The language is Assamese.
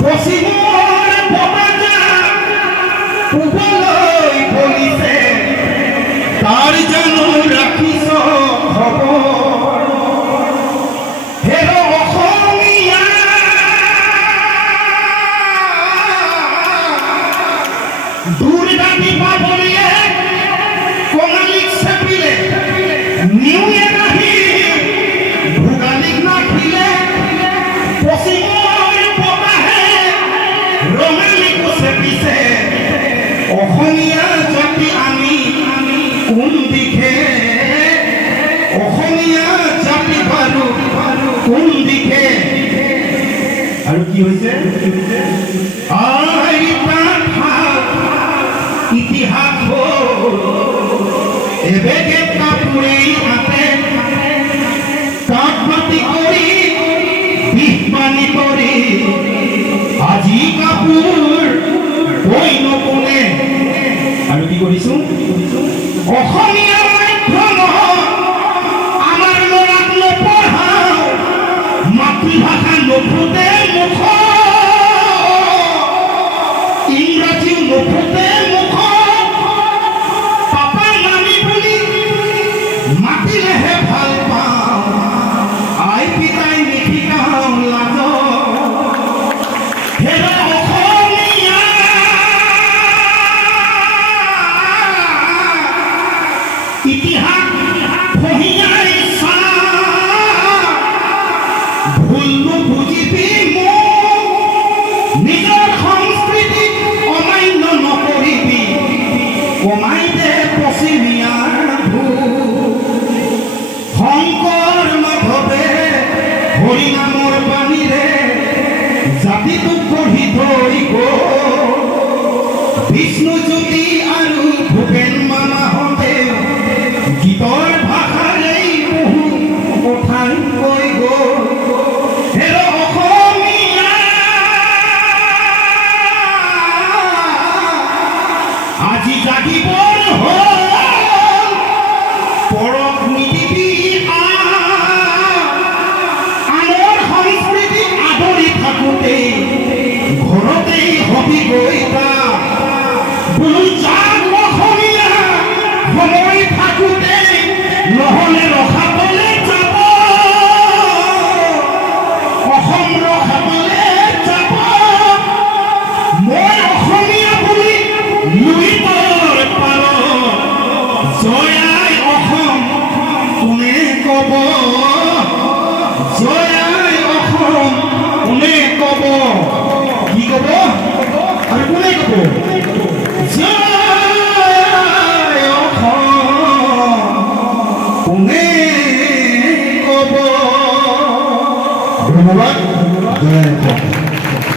পশ্চিমৰ বতাজা পূবলৈ বলিছে তাৰ জানো ৰাখিছ খবৰ হেৰ অসমীয়া দুৰ্গাতি পাবলিয়ে কঙালীক চেপিলে নিউয়ে নাহি ভোগালীক নাখিলে পশ্চিমৰ বতাহে ৰঙালীকো চেপিছে অসমীয়া জাতি আমি কোন দিশে অসমীয়া জাতি বাৰু কোন দিশে আৰু কি হৈছে ইতিহাস এবেগে কাপোৰে হাতে কাপ মাটি কৰি বিষ পানী কৰি আজি কাপোৰ বৈ নকোনে আৰু কি কৰিছো অসমীয়া মাধ্যমত আমাৰ ল'ৰাক নপঢ়াও মাতৃভাষা নুফুটে মুখ ইংৰাজীও নুফুটে মুখ পাপা নামি বুলি মাতিলেহে ভাল পাওঁ আই পিতাই নিশিকাওঁ লাজ হেৰ অসমীয়া ইতিহাস পঢ়িয়াই চা ভুল নুবুজিবি মোক নিজৰ সংস্কৃতি অমান্য নকৰিবি কমাই দে পশ্চিমীয়াৰ ভূত শংকৰ মাধৱে হৰিনামৰ বাণীৰে জাতিটোক গঢ়ি থৈ গ'ল বিষ্ণুজ্যোতি আৰু ভূপেন মামাহঁতে গীতৰ ভাষাৰেই বহু কথাই কৈ গ'ল হেৰ অসমীয়া আজি জাগিবৰ হ'ল পৰক নিদিবি আনৰ সংস্কৃতি আদৰি থাকোঁতে ঘৰতেই হবি গৈ বোলো যাক অসমীয়া সময় থাকোঁতে নহ'লে ৰখাবলৈ যাব অসম ৰখাবলৈ যাব মই অসমীয়া বুলি লুইতৰ পাৰত জয় আই অসম কোনে ক'ব জয় আই অসম কোনে ক'ব কি ক'ব আৰু কোনে ক'ব জয় অসম কোনে ক'ব ধন্যবাদ জয় অসম।